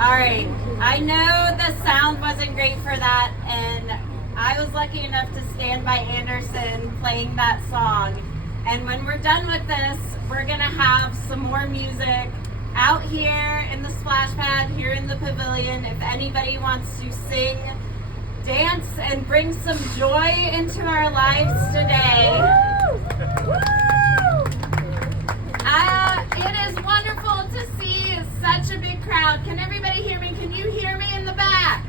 All right, I know the sound wasn't great for that, and I was lucky enough to stand by Anderson playing that song. And when we're done with this, we're gonna have some more music out here in the splash pad, here in the pavilion. If anybody wants to sing, dance, and bring some joy into our lives today. It is wonderful to see such a big crowd. Can everybody hear me? Can you hear me in the back?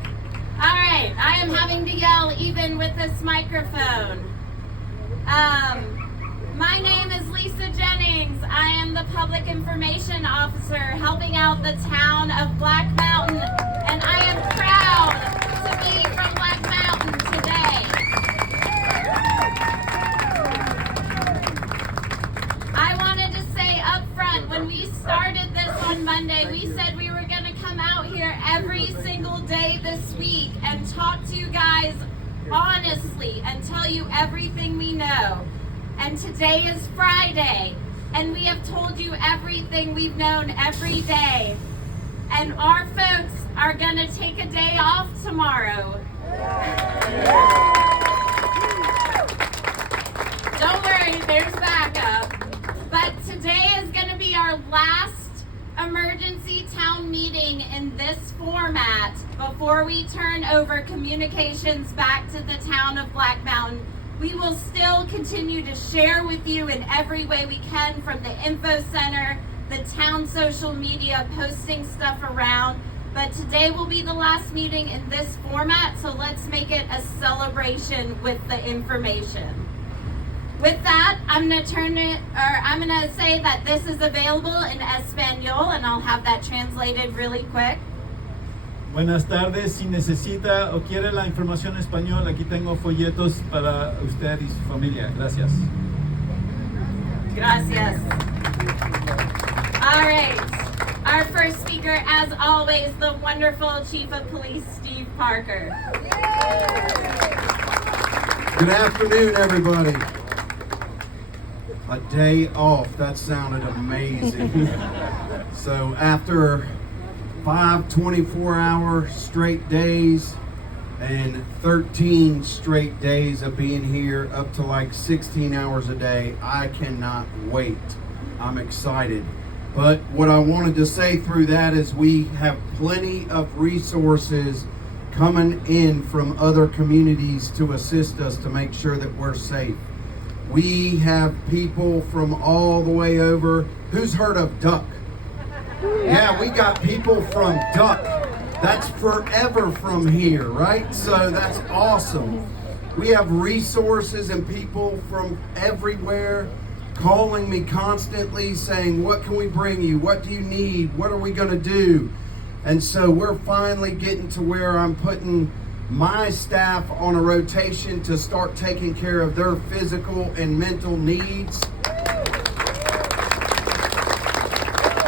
All right, I am having to yell even with this microphone. My name is Lisa Jennings. I am the Public Information Officer helping out the town of Black Mountain, and I am proud to be from Black Mountain today. I wanted to say up front, when we started this on Monday, we said we were going to come out here every single day this week and talk to you guys honestly and tell you everything we know. And today is Friday, and we have told you everything we've known every day. And our folks are gonna take a day off tomorrow. Don't worry, there's backup. But today is gonna be our last emergency town meeting in this format before we turn over communications back to the town of Black Mountain. We will still continue to share with you in every way we can, from the info center, the town social media, posting stuff around. But today will be the last meeting in this format, so let's make it a celebration with the information. With that, I'm gonna say that this is available in Espanol, and I'll have that translated really quick. Buenas tardes, si necesita o quiere la información en español, aquí tengo folletos para usted y su familia. Gracias. Gracias. All right, our first speaker, as always, the wonderful Chief of Police, Steve Parker. Good afternoon, everybody. A day off, that sounded amazing. So after 5 24-hour straight days and 13 straight days of being here, up to like 16 hours a day, I cannot wait. I'm excited. But what I wanted to say through that is we have plenty of resources coming in from other communities to assist us to make sure that we're safe. We have people from all the way over. Who's heard of Duck? Yeah, we got people from Duck. That's forever from here, right? So that's awesome. We have resources and people from everywhere calling me constantly saying, what can we bring you? What do you need? What are we going to do? And so we're finally getting to where I'm putting my staff on a rotation to start taking care of their physical and mental needs.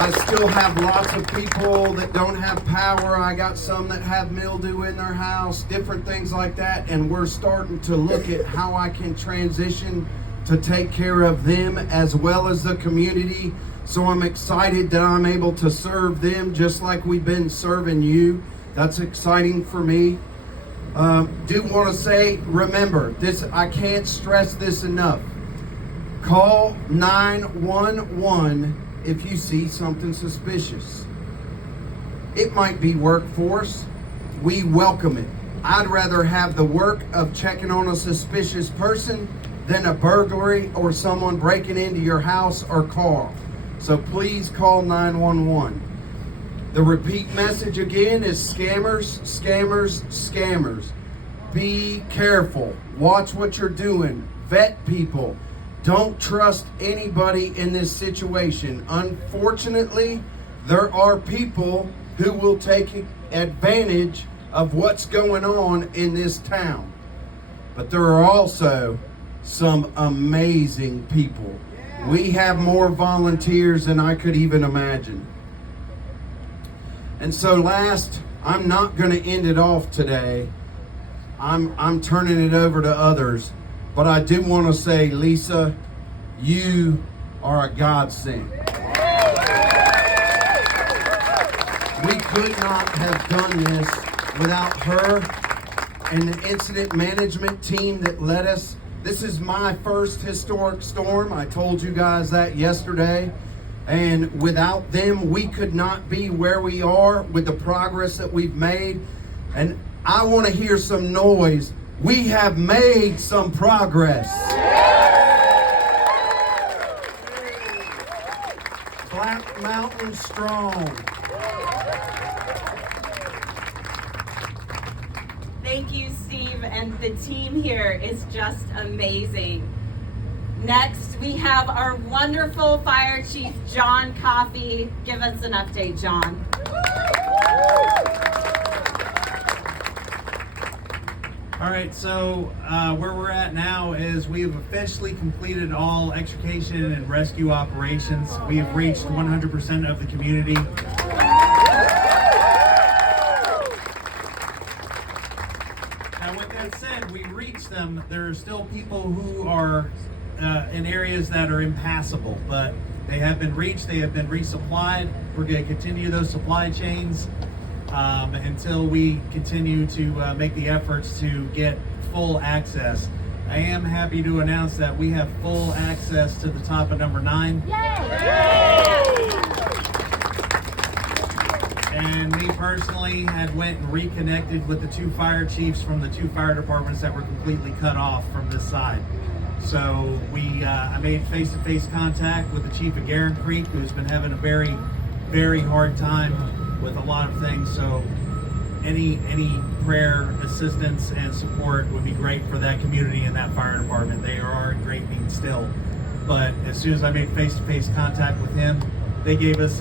I still have lots of people that don't have power. I got some that have mildew in their house, different things like that. And we're starting to look at how I can transition to take care of them as well as the community. So I'm excited that I'm able to serve them just like we've been serving you. That's exciting for me. Do want to say, remember, this, I can't stress this enough. Call 911 if you see something suspicious. It might be workforce. We welcome it. I'd rather have the work of checking on a suspicious person than a burglary or someone breaking into your house or car. So please call 911. The repeat message again is scammers, scammers, scammers. Be careful. Watch what you're doing. Vet people. Don't trust anybody in this situation. Unfortunately, there are people who will take advantage of what's going on in this town. But there are also some amazing people. We have more volunteers than I could even imagine. And so last, I'm not going to end it off today. I'm turning it over to others. But I do want to say, Lisa, you are a godsend. We could not have done this without her and the incident management team that led us. This is my first historic storm. I told you guys that yesterday. And without them, we could not be where we are with the progress that we've made. And I want to hear some noise. We have made some progress. Black Mountain strong. Thank you, Steve, and the team here is just amazing. Next, we have our wonderful Fire Chief, John Coffey. Give us an update, John. All right, so where we're at now is we have officially completed all extrication and rescue operations. We have reached 100% of the community. Now, with that said, we reached them. There are still people who are in areas that are impassable, but they have been reached, they have been resupplied. We're going to continue those supply chains until we continue to make the efforts to get full access. I am happy to announce that we have full access to the top of number 9. And me personally had went and reconnected with the 2 fire chiefs from the 2 fire departments that were completely cut off from this side. So I made face-to-face contact with the chief of Guerin Creek, who's been having a very, very hard time with a lot of things. So any prayer, assistance, and support would be great for that community and that fire department. They are in great need still. But as soon as I made face-to-face contact with him, they gave us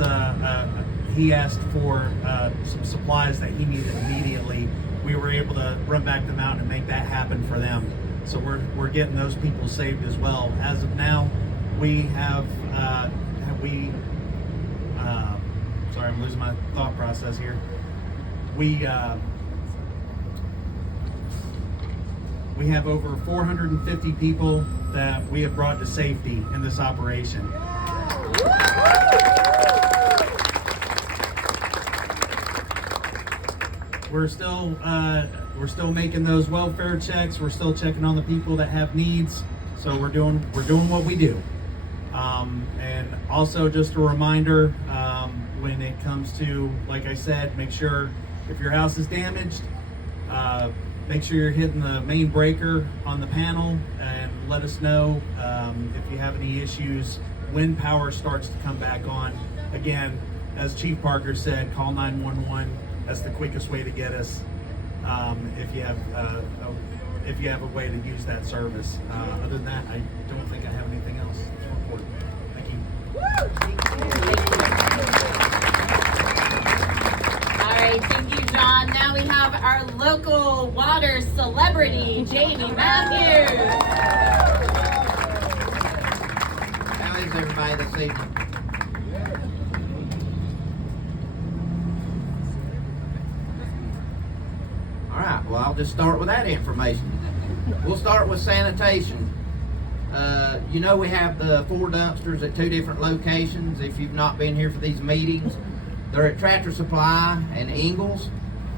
he asked for some supplies that he needed immediately. We were able to run back the mountain and make that happen for them. So we're getting those people saved as well. As of now, we have sorry, I'm losing my thought process here. We have over 450 people that we have brought to safety in this operation. We're still making those welfare checks. We're still checking on the people that have needs. So we're doing what we do. And also just a reminder, when it comes to, like I said, make sure if your house is damaged, make sure you're hitting the main breaker on the panel and let us know if you have any issues when power starts to come back on. Again, as Chief Parker said, call 911. That's the quickest way to get us if you have a way to use that service. Other than that, I don't think I have anything else to report. Thank you. All right, thank you, John. Now we have our local water celebrity, Jamie Matthews. How is everybody this evening? All right, well, I'll just start with that information. We'll start with sanitation. You know, we have the 4 dumpsters at 2 different locations. If you've not been here for these meetings, they're at Tractor Supply and Ingalls,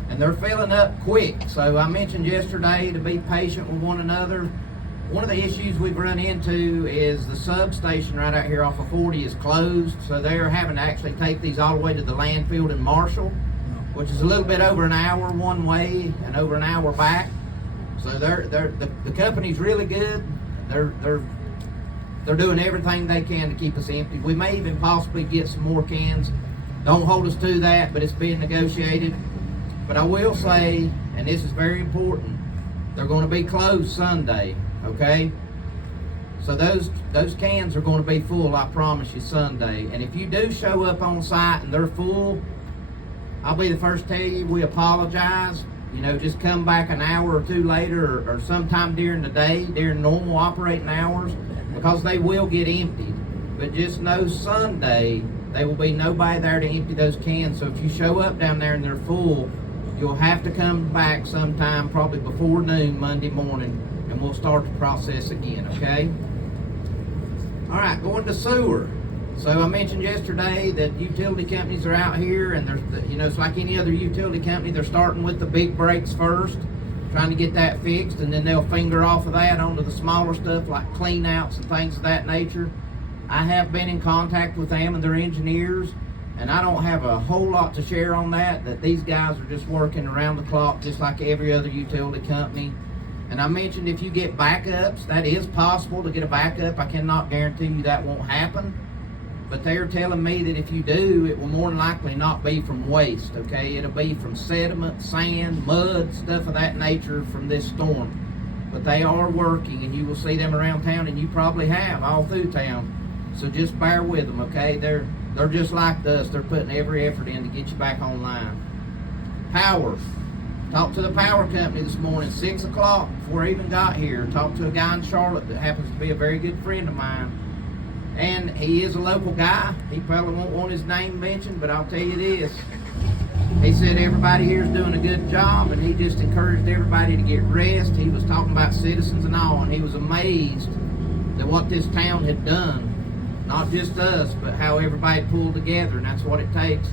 and they're filling up quick. So I mentioned yesterday to be patient with one another. One of the issues we've run into is the substation right out here off of 40 is closed, so they're having to actually take these all the way to the landfill in Marshall, which is a little bit over an hour one way and over an hour back. So the company's really good. They're doing everything they can to keep us empty. We may even possibly get some more cans. Don't hold us to that, but it's being negotiated. But I will say, and this is very important, they're going to be closed Sunday, okay? So those cans are going to be full, I promise you, Sunday. And if you do show up on site and they're full, I'll be the first to tell you we apologize. You know, just come back an hour or 2 later or sometime during the day, during normal operating hours, because they will get emptied. But just know Sunday, there will be nobody there to empty those cans. So if you show up down there and they're full, you'll have to come back sometime, probably before noon Monday morning, and we'll start the process again, okay? All right, going to sewer. So I mentioned yesterday that utility companies are out here, and it's like any other utility company. They're starting with the big breaks first, trying to get that fixed, and then they'll finger off of that onto the smaller stuff like clean outs and things of that nature. I have been in contact with them and their engineers, and I don't have a whole lot to share on that these guys are just working around the clock just like every other utility company. And I mentioned if you get backups, that is possible to get a backup. I cannot guarantee you that won't happen. But they're telling me that if you do, it will more than likely not be from waste, okay? It'll be from sediment, sand, mud, stuff of that nature from this storm. But they are working, and you will see them around town, and you probably have all through town. So just bear with them, okay? They're just like us. They're putting every effort in to get you back online. Power. Talked to the power company this morning, 6 o'clock, before I even got here. Talked to a guy in Charlotte that happens to be a very good friend of mine. And he is a local guy. He probably won't want his name mentioned, but I'll tell you this. He said everybody here is doing a good job, and he just encouraged everybody to get rest. He was talking about citizens and all, and he was amazed at what this town had done. Not just us, but how everybody pulled together, and that's what it takes.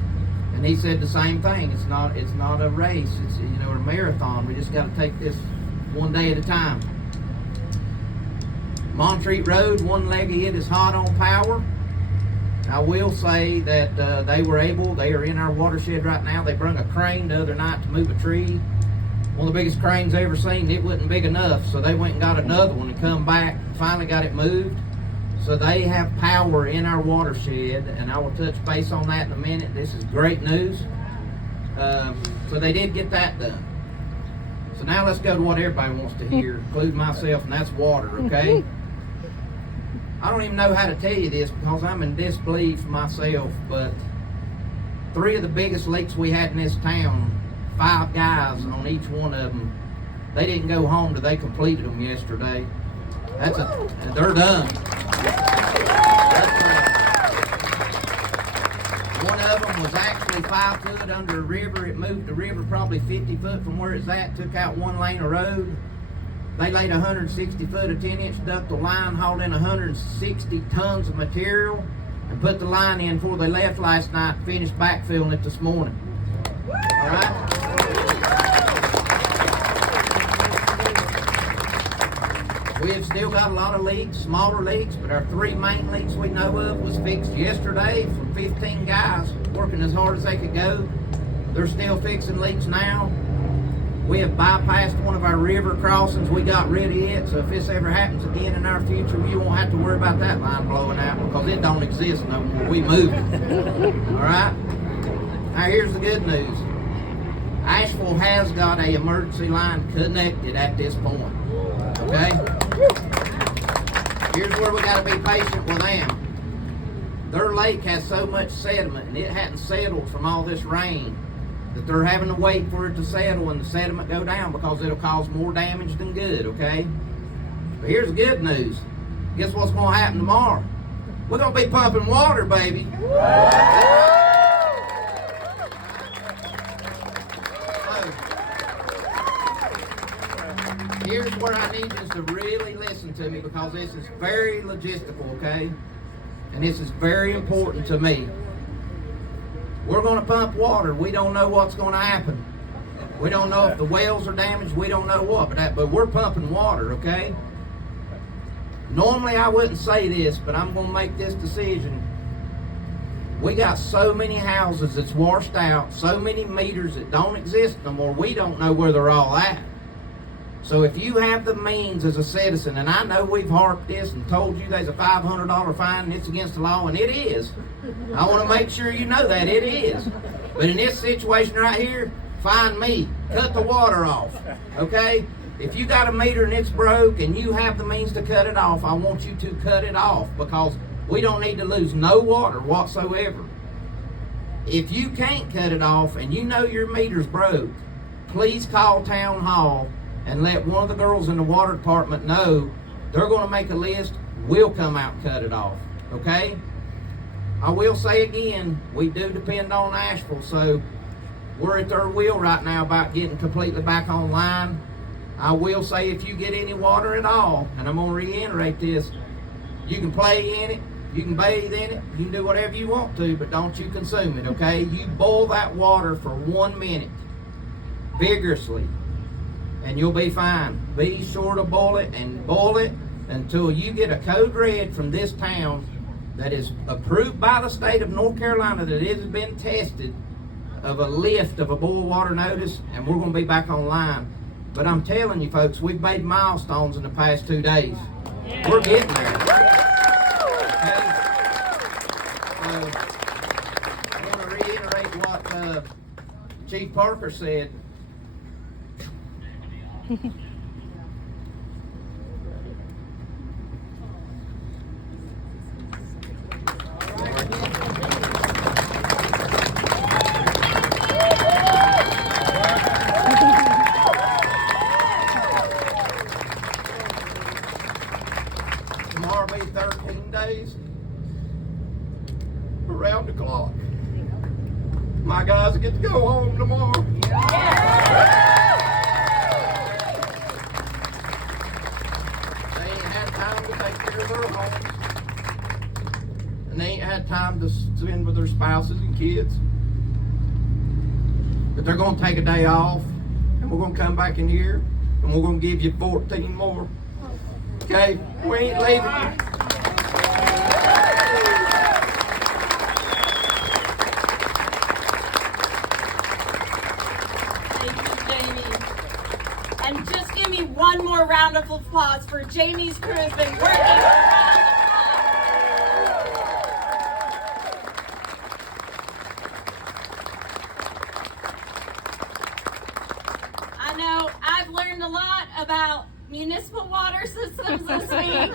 And he said the same thing. It's not a race. It's a marathon. We just got to take this one day at a time. Montreat Road, one leg of it is hot on power. I will say that they are in our watershed right now. They brought a crane the other night to move a tree. One of the biggest cranes I ever seen. It wasn't big enough, so they went and got another one and come back and finally got it moved. So they have power in our watershed, and I will touch base on that in a minute. This is great news. So they did get that done. So now let's go to what everybody wants to hear, including myself, and that's water, okay? I don't even know how to tell you this because I'm in disbelief myself, but 3 of the biggest leaks we had in this town, 5 guys on each one of them, they didn't go home till they completed them yesterday. They're done. One of them was actually 5 foot under a river. It moved the river probably 50 foot from where it's at, took out 1 lane of road. They laid 160 foot of 10-inch ductile line, hauled in 160 tons of material, and put the line in before they left last night, finished backfilling it this morning. All right? We have still got a lot of leaks, smaller leaks, but our 3 main leaks we know of was fixed yesterday from 15 guys working as hard as they could go. They're still fixing leaks now. We have bypassed one of our river crossings. We got rid of it, so if this ever happens again in our future, you won't have to worry about that line blowing out because it don't exist no more. We moved it. All right? Now here's the good news. Asheville has got a emergency line connected at this point. Okay? Here's where we got to be patient with them. Their lake has so much sediment, and it hadn't settled from all this rain, that they're having to wait for it to settle and the sediment go down because it'll cause more damage than good, okay? But here's the good news. Guess what's going to happen tomorrow? We're going to be pumping water, baby. Here's where I need you to really listen to me because this is very logistical, okay? And this is very important to me. We're going to pump water. We don't know what's going to happen. We don't know if the wells are damaged. We don't know what, but we're pumping water, okay? Normally I wouldn't say this, but I'm going to make this decision. We got so many houses that's washed out, so many meters that don't exist no more. We don't know where they're all at. So if you have the means as a citizen, and I know we've harped this and told you there's a $500 fine and it's against the law, and it is. I want to make sure you know that it is. But in this situation right here, find me. Cut the water off. Okay? If you got a meter and it's broke and you have the means to cut it off, I want you to cut it off because we don't need to lose no water whatsoever. If you can't cut it off and you know your meter's broke, please call Town Hall and let one of the girls in the water department know. They're going to make a list. We'll come out and cut it off. Okay? I will say again, we do depend on Asheville, so we're at their will right now about getting completely back online. I will say if you get any water at all, and I'm going to reiterate this, you can play in it, You can bathe in it, you can do whatever you want to, but don't you consume it, okay? You boil that water for 1 minute, vigorously, and you'll be fine. Be sure to boil it until you get a code red from this town that is approved by the state of North Carolina, that it has been tested, of a lift of a boil water notice, and we're going to be back online. But I'm telling you folks, we've made milestones in the past 2 days. Yeah. We're getting there. Okay? I want to reiterate what Chief Parker said. Tomorrow will be 13 days around the clock. My guys will get to go home tomorrow. They ain't had time to take care of their homes. And they ain't had time to spend with their spouses and kids. But they're going to take a day off, and we're going to come back in here, and we're going to give you 14 more. Okay? We ain't leaving you. Thank you, Jamie. And just give me one more round of applause for Jamie's crew has been working around the clock. I know I've learned a lot about municipal water systems this week.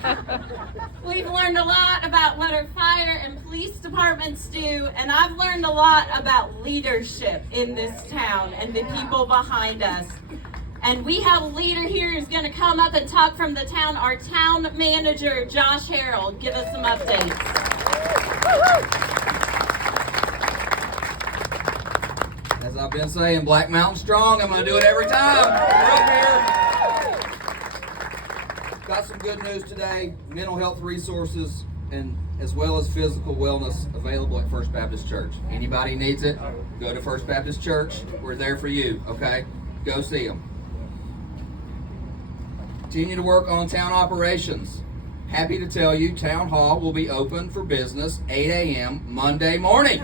We've learned a lot about what our fire and police departments do, and I've learned a lot about leadership in this town and the people behind us. And we have a leader here who's going to come up and talk from the town, our town manager, Josh Harold. Give us some updates. As I've been saying, Black Mountain strong. I'm going to do it every time. We're up here. Got some good news today. Mental health resources and as well as physical wellness available at First Baptist Church. Anybody needs it, go to First Baptist Church. We're there for you, okay? Go see them. Continue to work on town operations. Happy to tell you, Town Hall will be open for business 8 a.m. Monday morning.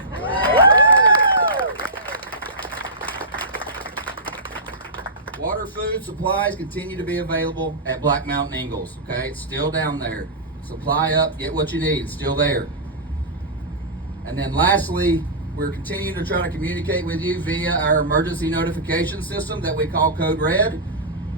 Water, food, supplies continue to be available at Black Mountain Ingalls, okay? It's still down there. Supply up, get what you need, it's still there. And then lastly, we're continuing to try to communicate with you via our emergency notification system that we call Code Red.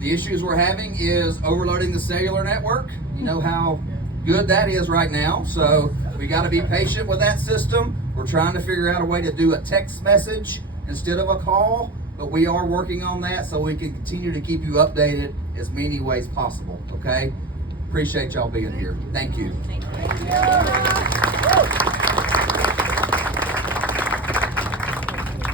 The issues we're having is overloading the cellular network. You know how good that is right now, so we got to be patient with that system. We're trying to figure out a way to do a text message instead of a call, but we are working on that so we can continue to keep you updated as many ways possible, okay? Appreciate y'all being here. Thank you.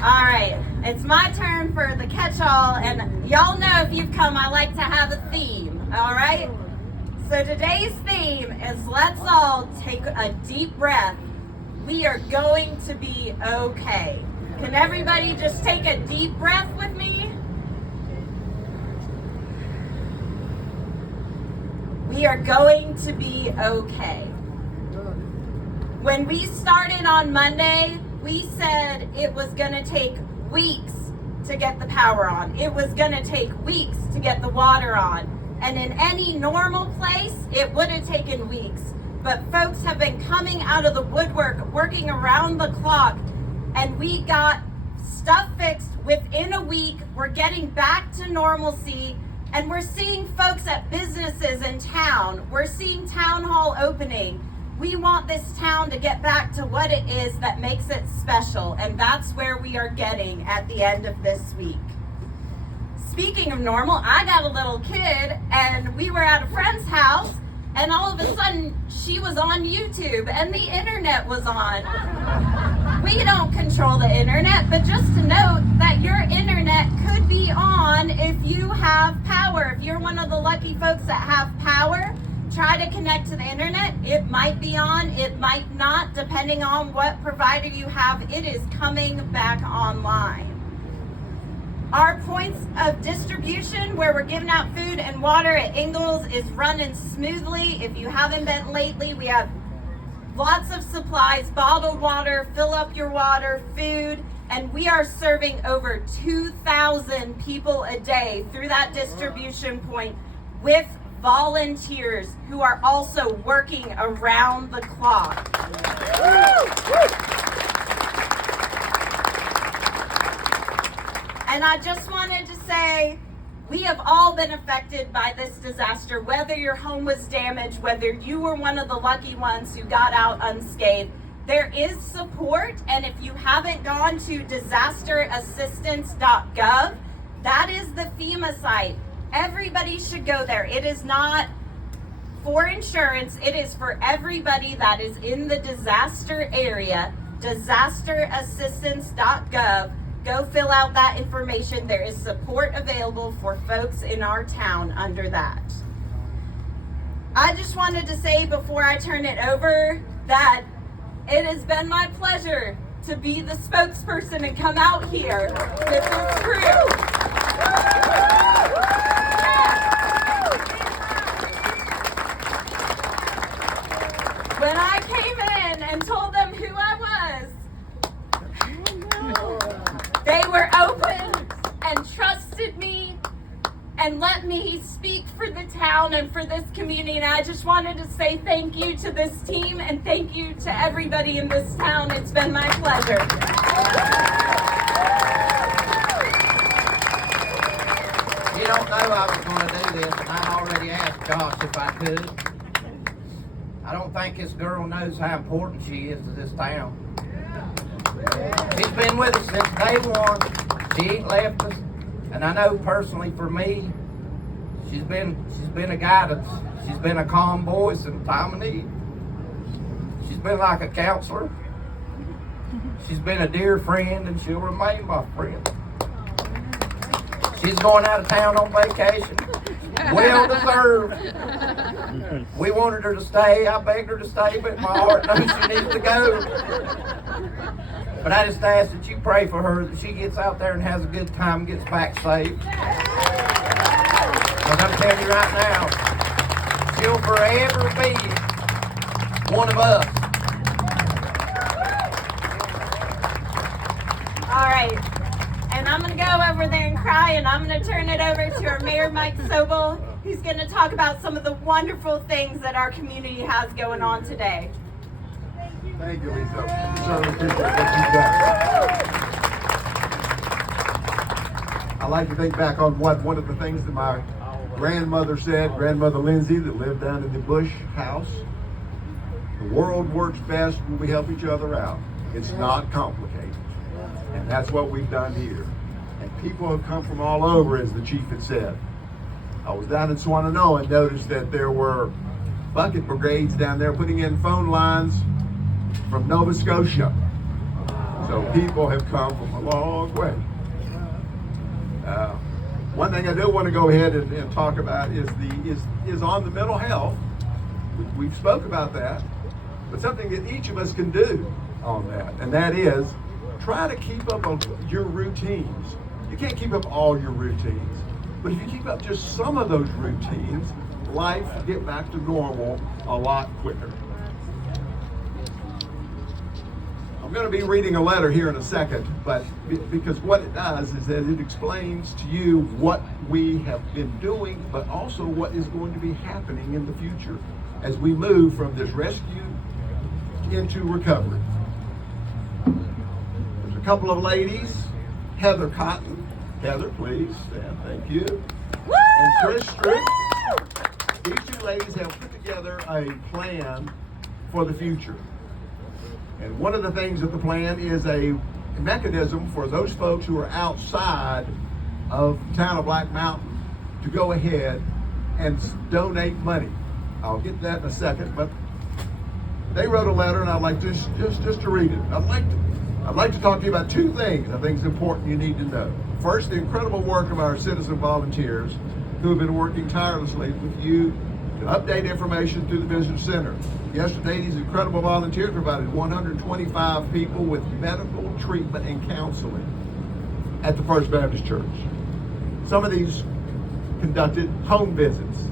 All right, it's my turn for the catch-all, and y'all know if you've come, I like to have a theme, all right? So today's theme is let's all take a deep breath. We are going to be okay. Can everybody just take a deep breath with me? We are going to be okay. When we started on Monday, we said it was going to take weeks to get the power on. It was going to take weeks to get the water on. And in any normal place, it would have taken weeks. But folks have been coming out of the woodwork, working around the clock, and we got stuff fixed within a week. We're getting back to normalcy, and we're seeing folks at businesses in town. We're seeing town hall opening. We want this town to get back to what it is that makes it special, and that's where we are getting at the end of this week. Speaking of normal, I got a little kid, and we were at a friend's house, and all of a sudden, she was on YouTube, and the internet was on. We don't control the internet, but just to note that your internet could be on if you have power. If you're one of the lucky folks that have power, try to connect to the internet. It might be on, it might not, depending on what provider you have. It is coming back online. Our points of distribution, where we're giving out food and water at Ingalls, is running smoothly. If you haven't been lately, we have lots of supplies, bottled water, fill up your water, food, and we are serving over 2,000 people a day through that distribution point with volunteers who are also working around the clock. And I just wanted to say, we have all been affected by this disaster, whether your home was damaged, whether you were one of the lucky ones who got out unscathed. There is support, and if you haven't gone to disasterassistance.gov, that is the FEMA site. Everybody should go there. It is not for insurance, it is for everybody that is in the disaster area. Disasterassistance.gov. Go fill out that information. There is support available for folks in our town under that. I just wanted to say before I turn it over that it has been my pleasure to be the spokesperson and come out here with this crew. When I came in and told them who I was, they were open and trusted me and let me speak for the town and for this community. And I just wanted to say thank you to this team and thank you to everybody in this town. It's been my pleasure. You don't know I was going to do this, and I already asked Josh if I could. I don't think this girl knows how important she is to this town. She's been with us since day one. She ain't left us. And I know personally for me, she's been a guidance. She's been a calm voice in time of need. She's been like a counselor. She's been a dear friend, and she'll remain my friend. She's going out of town on vacation. Well deserved. We wanted her to stay. I begged her to stay, but my heart knows she needs to go. But I just ask that you pray for her, that she gets out there and has a good time and gets back safe. Because I'm telling you right now, she'll forever be one of us. All right. And I'm going to go over there and cry, and I'm going to turn it over to our Mayor, Mike Sobel, who's going to talk about some of the wonderful things that our community has going on today. Thank you, Lisa. We certainly appreciate what you've done. I like to think back on one of the things that my grandmother said, Grandmother Lindsay, that lived down in the Bush house. The world works best when we help each other out. It's not complicated. And that's what we've done here. And people have come from all over, as the chief had said. I was down in Swannanoa and noticed that there were bucket brigades down there putting in phone lines from Nova Scotia. So people have come from a long way. One thing I do want to go ahead and talk about is on the mental health. We've spoke about that, but something that each of us can do on that, and that is try to keep up on your routines. You can't keep up all your routines, but if you keep up just some of those routines, life will get back to normal a lot quicker. I'm going to be reading a letter here in a second, but because what it does is that it explains to you what we have been doing, but also what is going to be happening in the future as we move from this rescue into recovery. There's a couple of ladies, Heather Cotton. Heather, please stand. Thank you. Woo! And Chris Strick. These two ladies have put together a plan for the future. And one of the things of the plan is a mechanism for those folks who are outside of the town of Black Mountain to go ahead and donate money. I'll get to that in a second, but they wrote a letter, and I'd like just to read it. I'd like to talk to you about two things I think is important you need to know. First, the incredible work of our citizen volunteers who have been working tirelessly with you to update information through the visitor center. Yesterday, these incredible volunteers provided 125 people with medical treatment and counseling at the First Baptist Church. Some of these conducted home visits.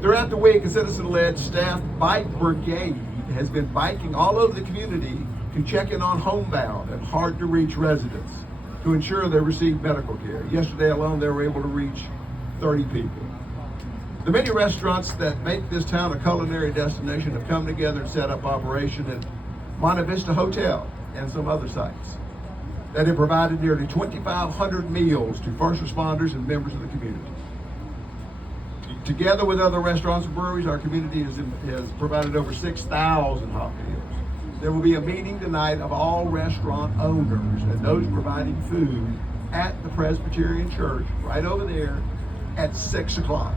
Throughout the week, a citizen-led staff bike brigade has been biking all over the community to check in on homebound and hard-to-reach residents to ensure they receive medical care. Yesterday alone, they were able to reach 30 people. The many restaurants that make this town a culinary destination have come together and set up operation at Monte Vista Hotel and some other sites that have provided nearly 2,500 meals to first responders and members of the community. Together with other restaurants and breweries, our community has provided over 6,000 hot meals. There will be a meeting tonight of all restaurant owners and those providing food at the Presbyterian Church right over there at 6 o'clock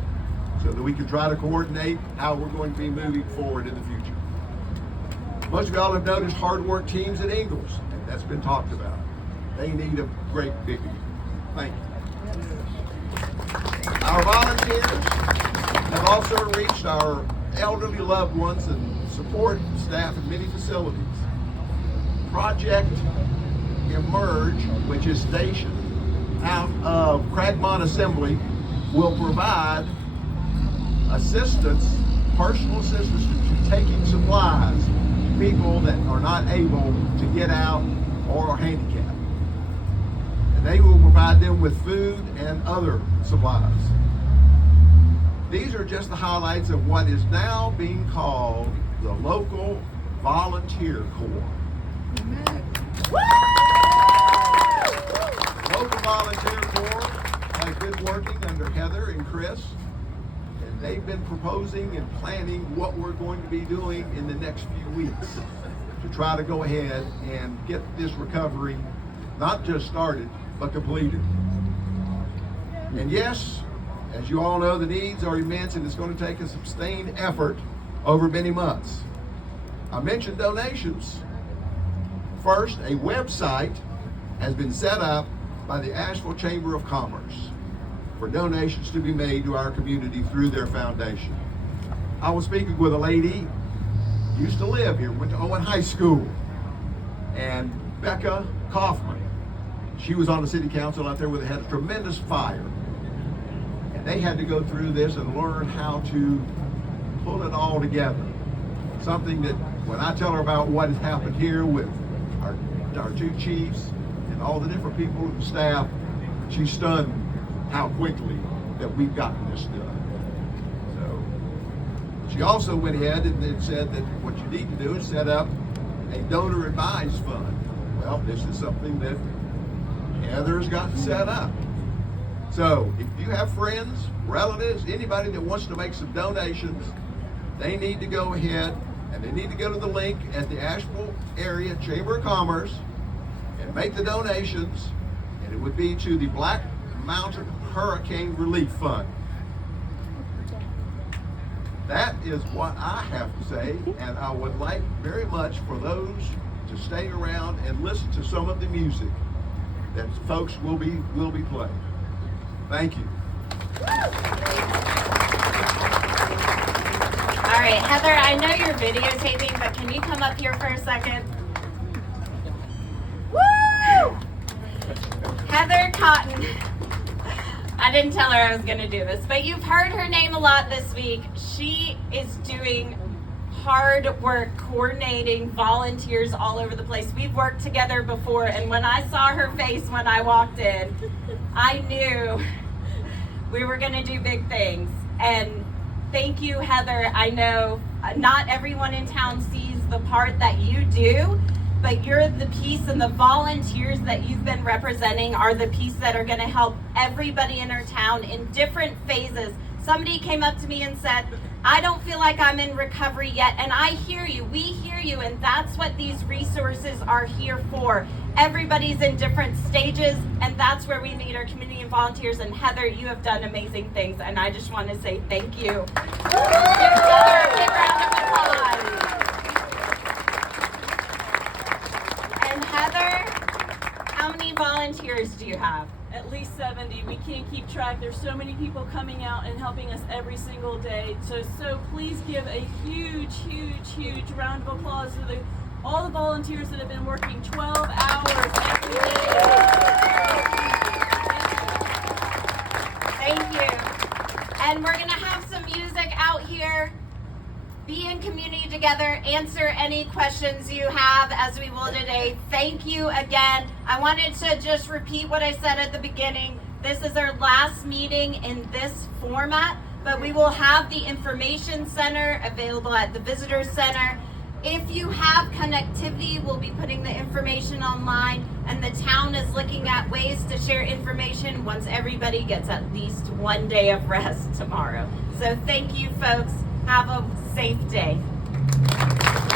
so that we can try to coordinate how we're going to be moving forward in the future. Most of y'all have noticed hard work teams at Ingalls, and that's been talked about. They need a great big thank you. Our volunteers have also reached our elderly loved ones and support staff in many facilities. Project Emerge, which is stationed out of Cragmont Assembly, will provide assistance, personal assistance to taking supplies to people that are not able to get out or are handicapped. And they will provide them with food and other supplies. These are just the highlights of what is now being called the local volunteer corps. Local volunteer corps has been working under Heather and Chris, and they've been proposing and planning what we're going to be doing in the next few weeks to try to go ahead and get this recovery not just started, but completed. And yes, as you all know, the needs are immense and it's going to take a sustained effort over many months. I mentioned donations. First, a website has been set up by the Asheville Chamber of Commerce for donations to be made to our community through their foundation. I was speaking with a lady who used to live here, went to Owen High School, and Becca Kaufman. She was on the city council out there where they had a tremendous fire. And they had to go through this and learn how to pull it all together. Something that when I tell her about what has happened here with our two chiefs and all the different people in the staff, she's stunned how quickly that we've gotten this done. So she also went ahead and said that what you need to do is set up a donor advised fund. Well, this is something that Heather's gotten set up. So if you have friends, relatives, anybody that wants to make some donations, they need to go ahead and they need to go to the link at the Asheville Area Chamber of Commerce and make the donations, and it would be to the Black Mountain Hurricane Relief Fund. That is what I have to say, and I would like very much for those to stay around and listen to some of the music that folks will be playing. Thank you. All right, Heather, I know you're videotaping, but can you come up here for a second? Woo! Heather Cotton. I didn't tell her I was going to do this, but you've heard her name a lot this week. She is doing hard work coordinating volunteers all over the place. We've worked together before, and when I saw her face when I walked in, I knew we were going to do big things. And thank you, Heather. I know not everyone in town sees the part that you do, but you're the piece, and the volunteers that you've been representing are the piece that are going to help everybody in our town in different phases. Somebody came up to me and said, I don't feel like I'm in recovery yet, and I hear you, we hear you, and that's what these resources are here for. Everybody's in different stages, and that's where we need our community and volunteers, and Heather, you have done amazing things, and I just want to say thank you. Give Heather a big round of applause. And Heather, how many volunteers do you have? at least 70. We can't keep track. There's so many people coming out and helping us every single day. So please give a huge, huge, huge round of applause to all the volunteers that have been working 12 hours every day. Thank you. And we're gonna have some music out here. Be in community together, answer any questions you have as we will today. Thank you again. I wanted to just repeat what I said at the beginning. This is our last meeting in this format, but we will have the information center available at the visitor center. If you have connectivity, we'll be putting the information online, and the town is looking at ways to share information once everybody gets at least one day of rest tomorrow. So thank you, folks. Have a safe day.